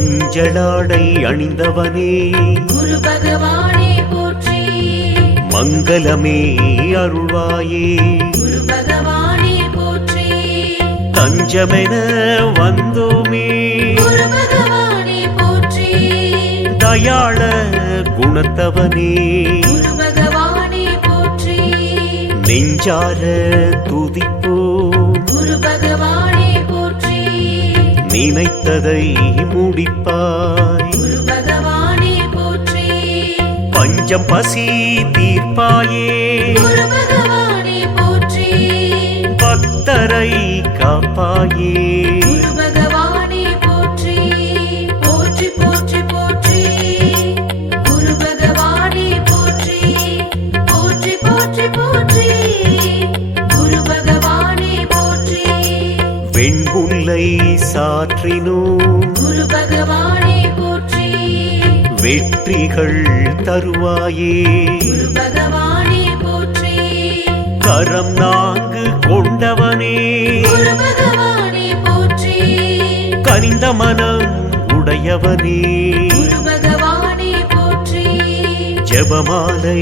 மஞ்சளாடை அணிந்தவனே குரு பகவானே போற்றி. மங்களமே அருள்வாயே குரு பகவானே போற்றி. தஞ்சமென வந்தோமே குரு பகவானே போற்றி. தயாள குணத்தவனே குரு பகவானே போற்றி. நெஞ்சார துதிப்போ குரு பகவானே போற்றி. நினைத்ததை முடிப்பாய் குரு பகவானே போற்றி. பஞ்சம் பசி தீர்ப்பாயே குரு பகவானே போற்றி. பக்தரை காப்பாயே குரு பகவானே போற்றி. போற்றி போற்றி போற்றி. குரு பகவானே போற்றி. போற்றி போற்றி போற்றி. குரு பகவானே போற்றி. வெண்முல்லை சாற்றினோ குரு பகவானே போற்றி. வெற்றிகள் தருவாயே குரு பகவானே போற்றி. கரம் நான்கு கொண்டவனே குரு பகவானே போற்றி. கனிந்த மனம் உடையவனே குரு பகவானே போற்றி. ஜெபமாலை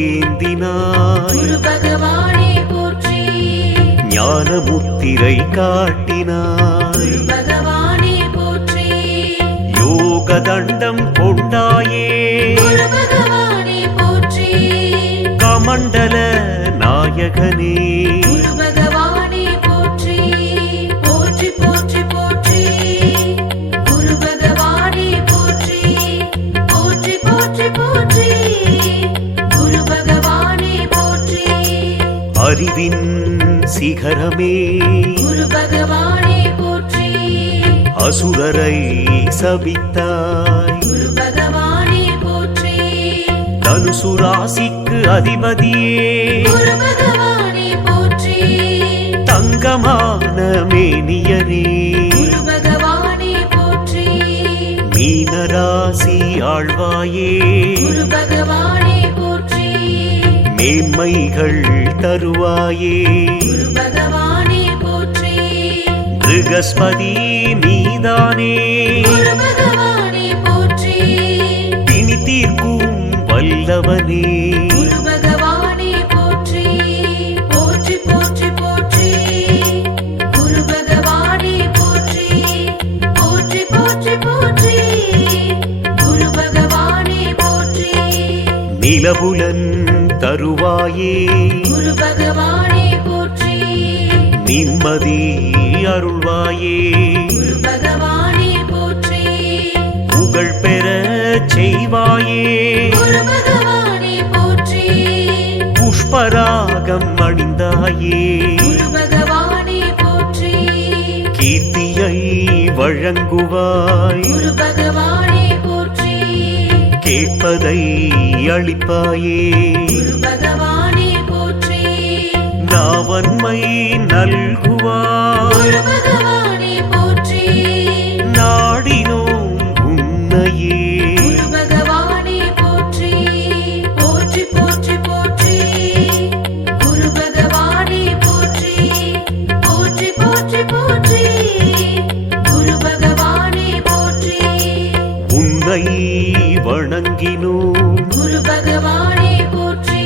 ஏந்தினாய் குரு பகவானே போற்றி. ஞான முத்திரை காட்டினாய் குரு பகவானே போற்றி. யோக தண்டம் கொண்டாயே குரு பகவானே போற்றி. கமண்டல நாயகனே குரு பகவானே போற்றி. போற்றி போற்றி போற்றி. குரு பகவானே போற்றி. போற்றி போற்றி போற்றி. குரு பகவானே போற்றி. அறிவின் சிகரமே குரு பகவானே போற்றி. அசுரரை சபித்தாய் குரு பகவானே போற்றி. தனுசு ராசிக்கு அதிபதியே குரு பகவானே போற்றி. தங்கமான மேனியரே குரு பகவானே போற்றி. மீனராசி ஆழ்வாயே குரு பகவானே போற்றி. மேன்மைகள் தருவாயே குரு பகவானே போற்றி. ப்ருகஸ்பதி நீதானே குரு பகவானே போற்றி. பிணி தீர்க்கும் வல்லவனே குரு பகவானே போற்றி. போற்றி போற்றி போற்றி. குரு பகவானே போற்றி. போற்றி போற்றி போற்றி. குரு பகவானே போற்றி. நிலபுலன் தருவாயே குரு பகவானே போற்றி. நிம்மதி அருள்வாயே குரு பகவானே போற்றி. புகழ் பெற செய்வாயே குரு பகவானே போற்றி. புஷ்பராகம் அணிந்தாயே குரு பகவானே போற்றி. கீர்த்தியை வழங்குவாய் குரு பகவானே போற்றி. கேட்பதை அளிப்பாயே குரு பகவானே போற்றி. நாவன்மை நல்குவாய் குரு பகவானே போற்றி. நாடினோம் உன்னையே குரு பகவானே போற்றி. போற்றி போற்றி போற்றி. குரு பகவானே போற்றி. போற்றி போற்றி போற்றி. குரு பகவானே போற்றி. உன்னை வணங்கினோம் குரு பகவானே போற்றி.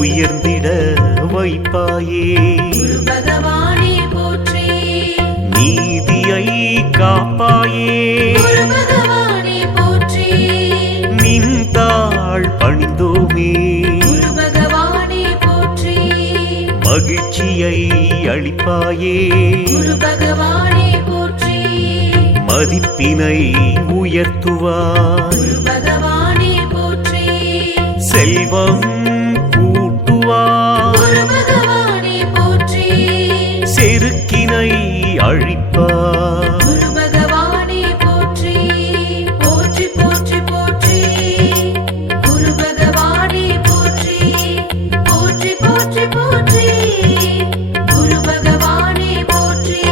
உயர்ந்திட வைப்பாயே குரு பகவானே போற்றி. நீதியை காப்பாயே குரு பகவானே போற்றி. நின்றாள் பணிந்தோமே குரு பகவானே போற்றி. மகிழ்ச்சியை அளிப்பாயே குரு பகவானே போற்றி. மதிப்பினை உயர்த்துவாய் குரு பகவானே போற்றி. செல்வம் கூட்டுவாய் குரு பகவானே போற்றி. செருக்கினை அழிப்பாய் குரு பகவானே போற்றி. போற்றி போற்றி போற்றி. குரு பகவானே போற்றி. போற்றி போற்றி போற்றி. குரு பகவானே போற்றி.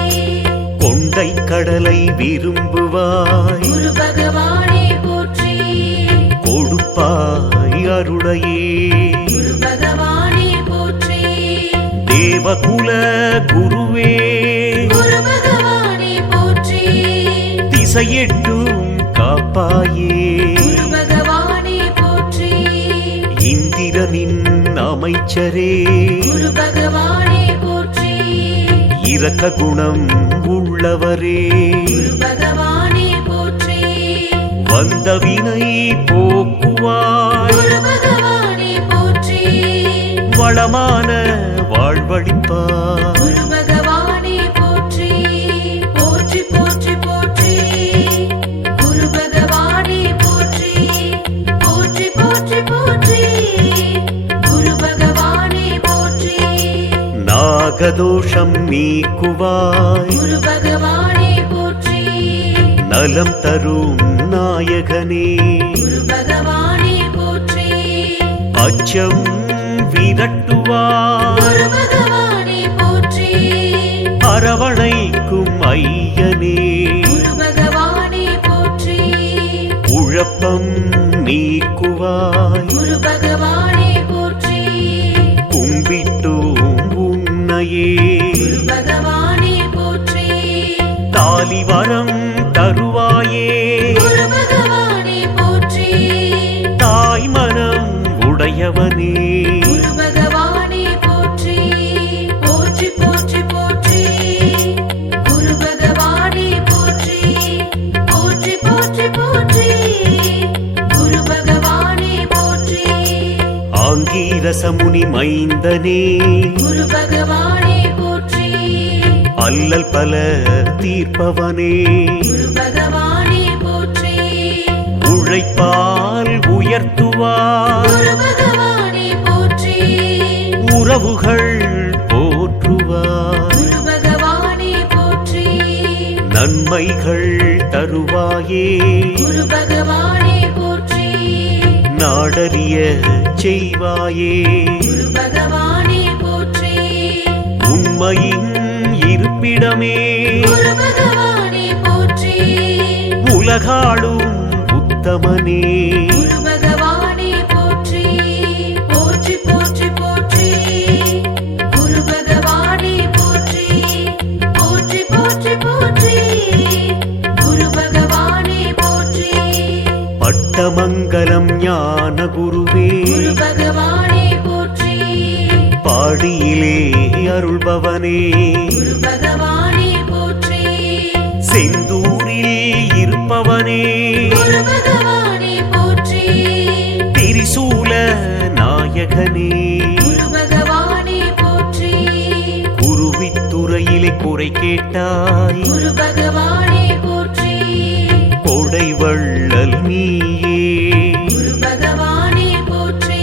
கொண்டை கடலை விரும்புவாய் குரு பகவானே போற்றி. கொடுப்பாய் அருளையே குரு பகவானே போற்றி. தேவகுல குருவே குரு பகவானே போற்றி. திசையெட்டும் காப்பாயே குரு பகவானே போற்றி இந்திரனின் அமைச்சரே குரு பகவானே போற்றி இரக்க குணம் உள்ளவரே குரு பகவானே போற்றி வந்த வினை போக்குவாய் குரு பகவானே போற்றி வளமான வாழ்வழிப்பாய் குரு பகவானே போற்றி போற்றி போற்றி போற்றி குரு பகவானே போற்றி போற்றி போற்றி போற்றி குரு பகவானே போற்றி நாகதோஷம் நீக்குவாய் குரு பகவானே போற்றி நலம் தரும் நாயகனே குரு பகவானே போற்றி அச்சம் விரட்டுவாய் குரு பகவானே போற்றி அரவணைக்கும் ஐயனே குரு பகவானே போற்றி குழப்பம் நீக்குவாய் குரு பகவானே போற்றி கும்பிட்டோம் உன்னையே குரு பகவானே போற்றி தாலி வரம் தருவாயே குரு பகவானே போற்றி தாய் மனம் உடையவனே குரு பகவானே போற்றி போற்றி போற்றி போற்றி குரு பகவானே போற்றி போற்றி போற்றி போற்றி குரு பகவானே போற்றி ஆங்கீரசமுனி மைந்தனே குரு பகவானே போற்றி அல்லல் பல தீர்ப்பவனே குரு பகவானே போற்றி உழைப்பால் உயர்த்துவார் குரு பகவானே போற்றி உறவுகள் போற்றுவார் குரு பகவானே போற்றி நன்மைகள் தருவாயே குரு பகவானே போற்றி நாடறிய செய்வாயே குரு பகவானே போற்றி உண்மையின் இருப்பிடமே குரு பகவானே போற்றி உலகாளும் உத்தமனே குரு பகவானே போற்றி போற்றி போற்றி போற்றி குரு பகவானே போற்றி போற்றி போற்றி போற்றி குரு பகவானே போற்றி பட்டமங்கலம் ஞான குருவே குரு பகவானே போற்றி பாடியிலே அருள்பவனே குரு பகவானே போற்றி செந்தூரில் இருப்பவனே குரு பகவானே போற்றி திரிசூல நாயகனே குரு பகவானே போற்றி குருவித்துறையிலே குறை கேட்டாய் குரு பகவானே போற்றி கொடை வள்ளல் நீயே குரு பகவானே போற்றி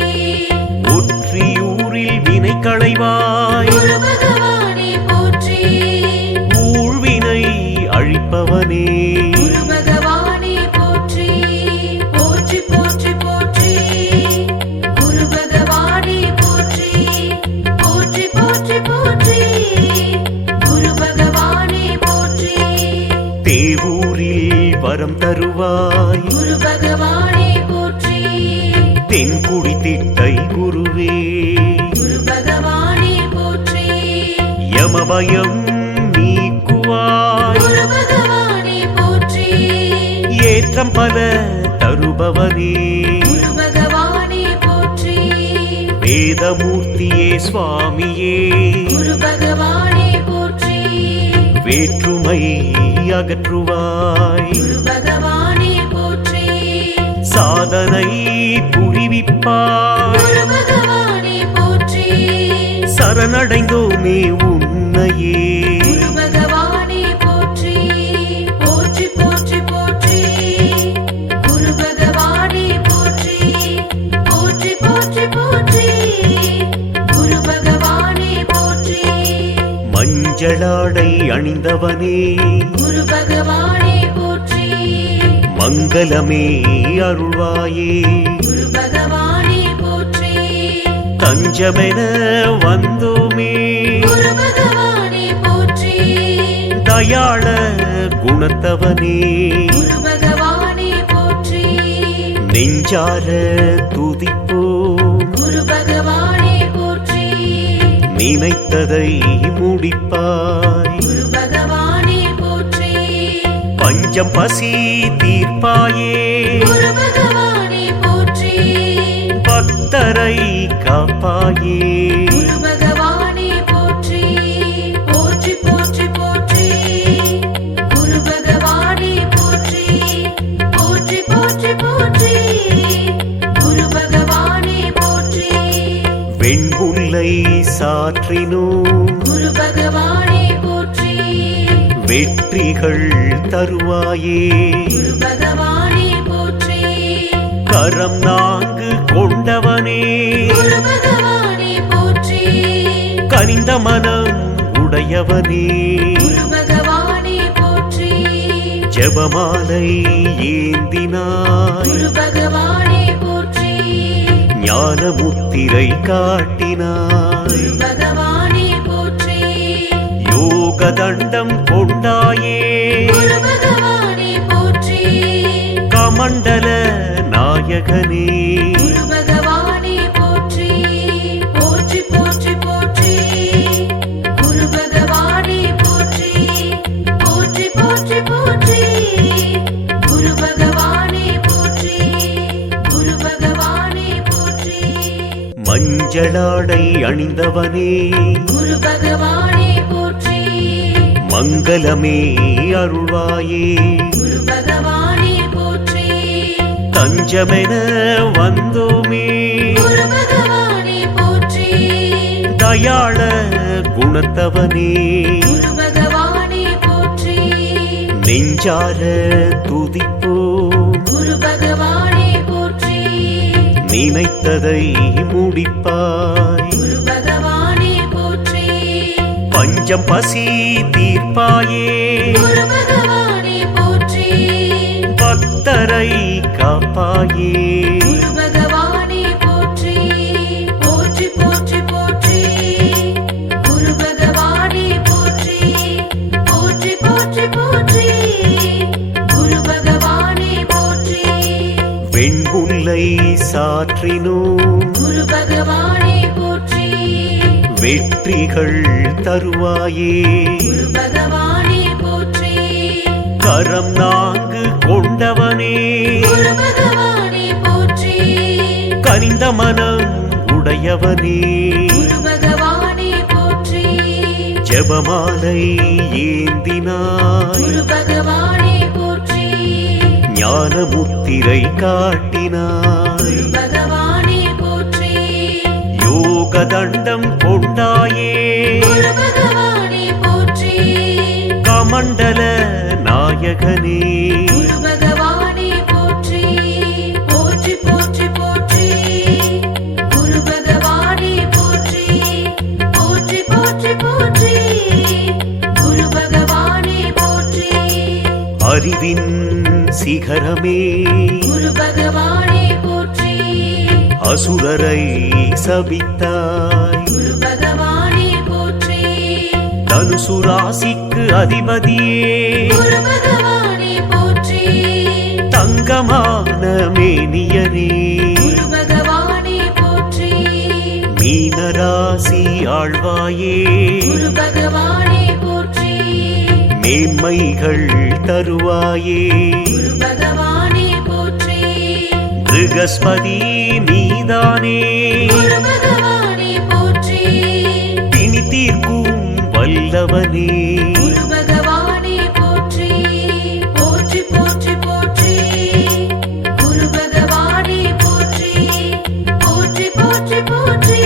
ஒற்றியூரில் வினை களைவாய் குரு பகவானே போற்றி ஊழ்வினை அழிப்பவனே குரு பகவானே போற்றி போற்றி போற்றி போற்றி குரு பகவானே போற்றி போற்றி போற்றி போற்றி குரு பகவானே போற்றி தேவூரில் வரம் தருவாய் குரு பகவானே போற்றி தென்குடி திட்டை குருவே குரு பகவானே போற்றி யமபயம் நீக்குவாய் குரு பகவானே போற்றி ஏற்றம் பல தருபவனே குரு பகவானே போற்றி வேதமூர்த்தியே சுவாமியே குரு பகவானே போற்றி வேற்றுமை அகற்றுவாய் குரு பகவானே போற்றி சாதனை புரிவிப்பாய் குரு பகவானே போற்றி சரணடைந்தோமே உன்னையே குரு பகவானே போற்றி போற்றி போற்றி போற்றி குரு பகவானே போற்றி போற்றி போற்றி போற்றி குரு பகவானே போற்றி மஞ்சளாடை அணிந்தவனே குரு பகவானே போற்றி மங்களமே அருள்வாயே குரு பகவானே போற்றி தஞ்சமென வந்தோமே குரு பகவானே போற்றி தயாள குணத்தவனே குரு பகவானே போற்றி நெஞ்சார துதிப்போம் குரு பகவானே போற்றி நினைத்ததை முடிப்பாய் குரு பகவானே போற்றி பஞ்ச பஞ்சம் பசி தீர்ப்பாயே குரு பகவானே போற்றி பக்தரை காப்பாயே குரு பகவானே போற்றி போற்றி போற்றி போற்றி குரு பகவானே போற்றி போற்றி போற்றி போற்றி குரு பகவானே போற்றி வெண்புல்லை சாற்றினோம் குரு பகவானே போற்றி வெற்றிகள் தருவாயே குரு பகவானே போற்றி கரம் நான்கு கொண்டவனே குரு பகவானே போற்றி கனிந்த மனம் உடையவனே குரு பகவானே போற்றி ஜெபமாலை ஏந்தினாய் குரு பகவானே போற்றி ஞான முத்திரை காட்டினாய் குரு பகவானே போற்றி யோக தண்டம் கொண்டாயே குரு பகவானே போற்றி கமண்டல நாயகனே குரு பகவானே போற்றி போற்றி போற்றி போற்றி குரு பகவானே போற்றி போற்றி போற்றி போற்றி குரு பகவானே போற்றி குரு பகவானே போற்றி மஞ்சளாடை அணிந்தவனே குரு பகவானே போற்றி மங்களமே அருள்வாயே குரு பகவானே போற்றி தஞ்சமென வந்தோமே குரு பகவானே போற்றி தயாள குணத்தவனே குரு பகவானே போற்றி நெஞ்சார துதிப்போம் குரு பகவானே போற்றி நினைத்ததை முடிப்பாய் குரு பகவானே போற்றி பஞ்சம் பசி தீர்ப்பாயே குரு பகவானே போற்றி பக்தரை காப்பாயே குரு பகவானே போற்றி போற்றி போற்றி போற்றி குரு பகவானே போற்றி போற்றி போற்றி போற்றி குரு பகவானே போற்றி வெண்புல்லை சாற்றினோம் குரு பகவானே போற்றி வெற்றிகள் தருவாயே குரு பகவானே போற்றி கரம் நான்கு கொண்டவனே குரு பகவானே போற்றி கனிந்த மனம் உடையவனே குரு பகவானே போற்றி ஜெபமாலை ஏந்தினாய் குரு பகவானே போற்றி ஞான முத்திரை காட்டினாய் குரு பகவானே போற்றி யோக தண்டம் கொண்டாயே குரு பகவானே போற்றி கமண்டல நாயகனே குரு பகவானே போற்றி போற்றி போற்றி போற்றி குரு பகவானே போற்றி போற்றி போற்றி போற்றி குரு பகவானே போற்றி அறிவின் சிகரமே குரு பகவானே போற்றி அசுரரை சபித்தாய் குரு பகவானே போற்றி தனுசு ராசிக்கு அதிபதியே குரு பகவானே போற்றி தங்கமான மேனியரே குரு பகவானே போற்றி மீனராசி ஆழ்வாயே குரு பகவானே போற்றி மேன்மைகள் தருவாயே குரு பகவானே போற்றி ரிகஸ்பதி நீதானே குரு பகவானே போற்றி பிணி தீர்க்கும் வல்லவனே குரு பகவானே போற்றி போற்றி போற்றி போற்றி குரு பகவானே போற்றி போற்றி போற்றி போற்றி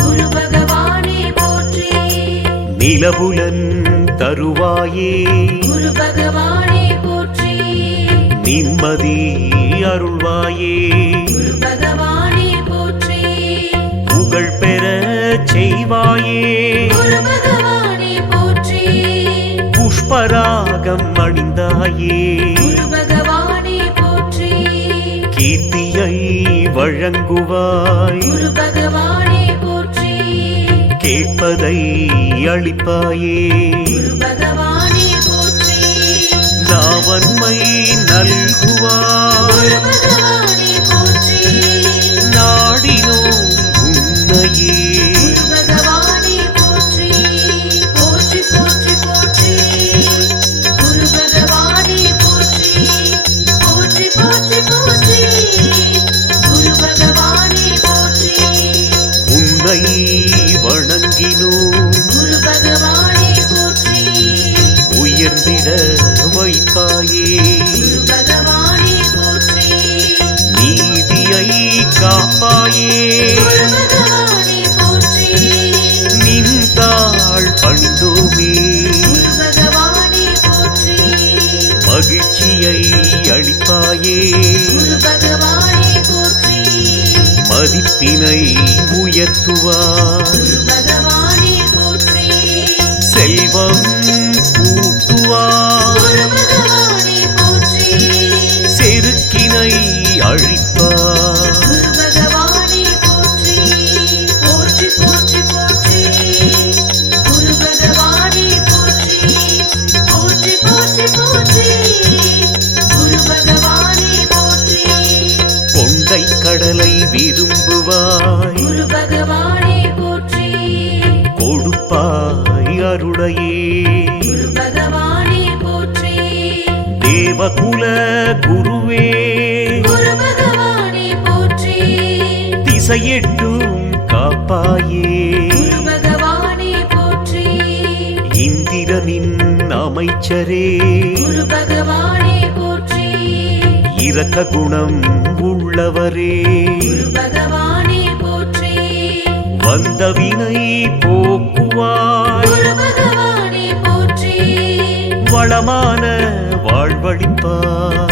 குரு பகவானே போற்றி நிலபுலன் தருவாயே குரு பகவானே போற்றி நிம்மதி அருள்வாயே குரு பகவானே போற்றி புகழ் பெற செய்வாயே குரு பகவானே போற்றி புஷ்பராகம் அணிந்தாயே குரு பகவானே போற்றி கீர்த்தியை வழங்குவாய் குரு பகவானே போற்றி கேட்பதை அளிப்பாயே குரு பகவானே போற்றி நாவன்மை நல்குவாய் குரு பகவானே போற்றி நாடினோம் உன்னையே குரு பகவானே போற்றி போற்றி போற்றி போற்றி குரு பகவானே ஒழுகினோம் குரு பகவானே போற்றி உயர்ந்திட வைப்பாயே குரு பகவானே போற்றி நீதியை காப்பாயே குரு பகவானே போற்றி நின்றாள் பணிந்தோமே குரு பகவானே போற்றி மகிழ்ச்சியை அளிப்பாயே குரு பகவானே போற்றி மதிப்பினை உயர்த்துவார் குரு பகவானே போற்றி செல்வம் கூட்டுவார் குரு பகவானே போற்றி செருக்கினை அழிப்பார் குரு பகவானே போற்றி போற்றி போற்றி போற்றி குரு பகவானே போற்றி போற்றி போற்றி போற்றி குரு பகவானே போற்றி கொண்டை கடலை விரும்புவாய் குரு பகவானே போற்றி கொடுப்பாய் அருளையே குரு பகவானே போற்றி தேவகுல குருவே குரு பகவானே போற்றி திசையெட்டும் காப்பாயே குரு பகவானே போற்றி இந்திரனின் அமைச்சரே குரு பகவானே போற்றி இரக்க குணம் உள்ளவரே குரு பகவானே போற்றி வந்த வினை போக்குவாய் குரு பகவானே போற்றி வளமான வாழ்வழிப்பாய்